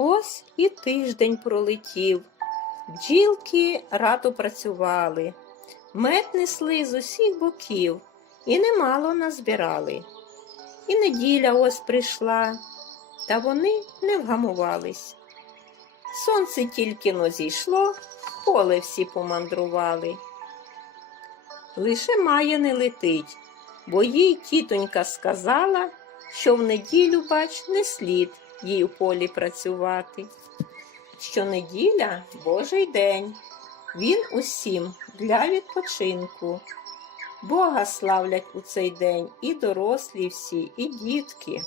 Ось і тиждень пролетів. Бджілки радо працювали, мед несли з усіх боків, і немало назбирали. І неділя ось прийшла, та вони не вгамувались. Сонце тільки но зійшло, поле всі помандрували. Лише Майя не летить, бо їй тітонька сказала, що в неділю, бач, не слід їй у полі працювати. Щонеділя Божий день, він усім для відпочинку. Бога славлять у цей день і дорослі всі, і дітки.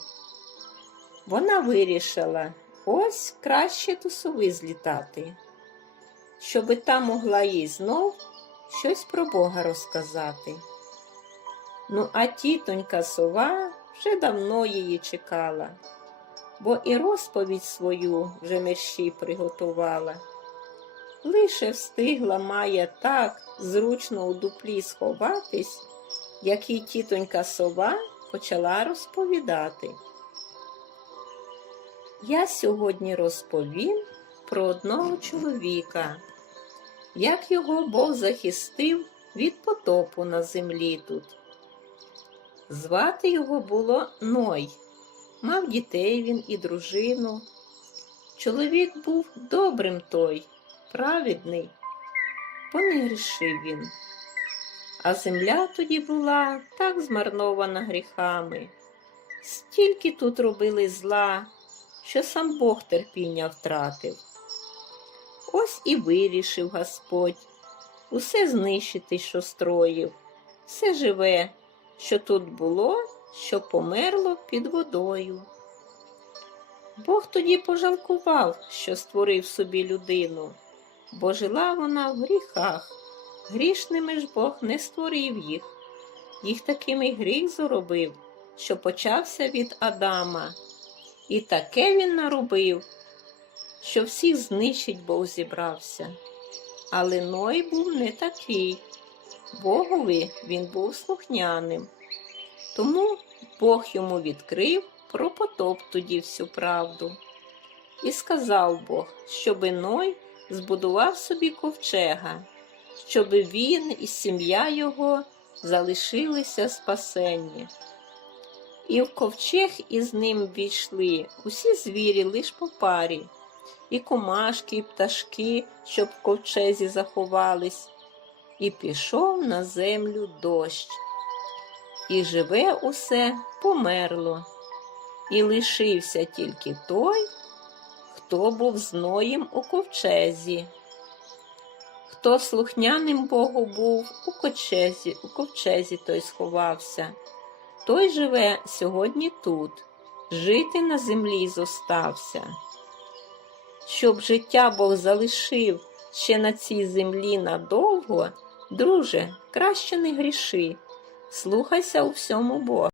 Вона вирішила ось краще тусови злітати, щоби та могла їй знов щось про Бога розказати. Ну, а тітонька сова вже давно її чекала, бо і розповідь свою вже мерщій приготувала. Лише встигла Майя так зручно у дуплі сховатись, як їй тітонька сова почала розповідати. Я сьогодні розповім про одного чоловіка, як його Бог захистив від потопу на землі тут. Звати його було Ной. Мав дітей він і дружину. Чоловік був добрим той, праведний, бо не грішив він. А земля тоді була так змарнована гріхами. Стільки тут робили зла, що сам Бог терпіння втратив. Ось і вирішив Господь усе знищити, що строїв, все живе, що тут було, що померло під водою. Бог тоді пожалкував, що створив собі людину, бо жила вона в гріхах. Грішними ж Бог не створив їх. Їх такими гріх заробив, що почався від Адама. І таке він наробив, що всіх знищить Бог зібрався. Але Ной був не такий. Богові він був слухняним. Тому Бог йому відкрив про потоп тоді всю правду. І сказав Бог, щоби Ной збудував собі ковчега, щоби він і сім'я його залишилися спасенні. І в ковчег із ним війшли усі звірі лиш по парі, і комашки, і пташки, щоб в ковчезі заховались, і пішов на землю дощ. І живе усе померло, і лишився тільки той, хто був з Ноєм у ковчезі. Хто слухняним Богу був у ковчезі, у ковчезі той сховався. Той живе сьогодні тут, жити на землі зостався. Щоб життя Бог залишив ще на цій землі надовго, друже, краще не гріши, слухайся у всьому Бога.